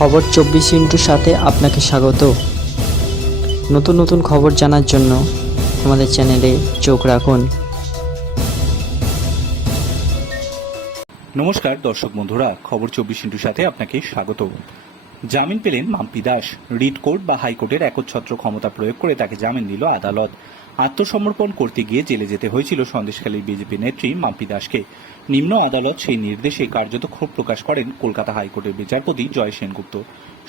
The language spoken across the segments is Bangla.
খবর চব্বিশ ইন্টুর সাথে আপনাকে স্বাগত। নতুন নতুন খবর জানার জন্য আমাদের চ্যানেলে চোখ রাখুন। নমস্কার দর্শক বন্ধুরা, খবর চব্বিশ ইন্টুর সাথে আপনাকে স্বাগত। জামিন পেলেন মাম্পি দাস। রিট কোর্ট বা হাইকোর্টের একচ্ছত্র ক্ষমতা প্রয়োগ করে তাকে জামিন দিল আদালত। আত্মসমর্পণ করতে গিয়ে জেলে যেতে হয়েছিল সন্দেশখালীর বিজেপি নেত্রী মাম্পি দাসকে। নিম্ন আদালত সেই নির্দেশে কার্যত ক্ষোভ প্রকাশ করেন কলকাতা হাইকোর্টের বিচারপতি জয় সেনগুপ্ত।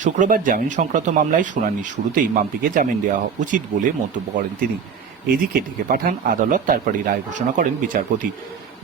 শুক্রবার জামিন সংক্রান্ত মামলায় শুনানির শুরুতেই মাম্পিকে জামিন দেওয়া উচিত বলে মন্তব্য করেন তিনি। এদিকে ডেকে পাঠান আদালত তারপরে রায় ঘোষণা করেন বিচারপতি।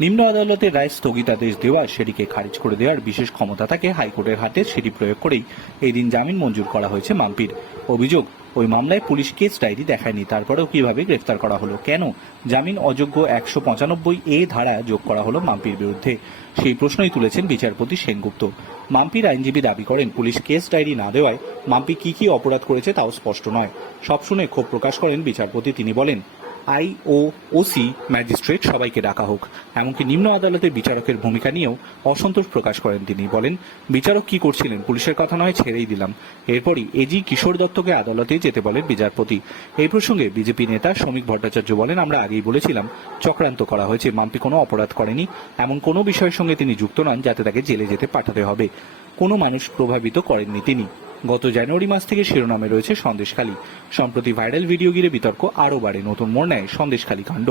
নিম্ন আদালতের রায় স্থগিতাদেশ দেওয়া সেটিকে খারিজ করে দেওয়ার বিশেষ ক্ষমতা থাকে হাইকোর্টের হাতে সেটি প্রয়োগ করেই এই দিন জামিন মঞ্জুর করা হয়েছে মাম্পির। অভিযোগ ওই মামলায় পুলিশ কেস ডায়েরি দেখায়নি, তারপরেও কীভাবে গ্রেফতার করা হলো? কেন? জামিন অযোগ্য একশো পঁচানব্বই এ ধারা যোগ করা হলো মাম্পির বিরুদ্ধে। সেই প্রশ্নই তুলেছেন বিচারপতি সেনগুপ্ত। মাম্পির আইনজীবী দাবি করেন, পুলিশ কেস ডায়েরি না দেওয়ায় মাম্পি কি কি অপরাধ করেছে তাও স্পষ্ট নয়। সব শুনে ক্ষোভ প্রকাশ করেন বিচারপতি। তিনি বলেন আই ও ওসি ম্যাজিস্ট্রেট সবাইকে ডাকা হোক। এমনকি নিম্ন আদালতের বিচারকের ভূমিকা নিয়েও অসন্তোষ প্রকাশ করেন তিনি। বলেন, বিচারক কি করছিলেন? পুলিশের কথা নয়, ছেড়েই দিলাম। এরপরই এজি কিশোর দত্তকে আদালতে যেতে বলেন বিচারপতি। এই প্রসঙ্গে বিজেপি নেতা শ্রমিক ভট্টাচার্য বলেন, আমরা আগেই বলেছিলাম, চক্রান্ত করা হয়েছে মাম্পি কোনো অপরাধ করেনি। এমন কোনো বিষয়ের সঙ্গে তিনি যুক্ত নন যাতে তাকে জেলে যেতে পাঠাতে হবে। কোনো মানুষ প্রভাবিত করেননি তিনি। গত জানুয়ারি মাস থেকে শিরোনামে রয়েছে সন্দেশখালী সম্প্রতি ভাইরাল ভিডিও গিরে বিতর্ক আরও বাড়ে। নতুন মোড় নেয় সন্দেশখালী কাণ্ড।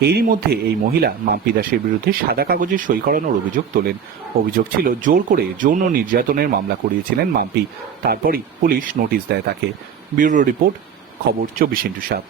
এরই মধ্যে এই মহিলা মাম্পি দাসের বিরুদ্ধে সাদা কাগজে সই করানোর অভিযোগ তোলেন। অভিযোগ ছিল জোর করে যৌন নির্যাতনের মামলা করিয়েছিলেন মাম্পি। তারপরই পুলিশ নোটিশ দেয় তাকে। ব্যুরো রিপোর্ট, খবর চব্বিশ ইন্টু সাত।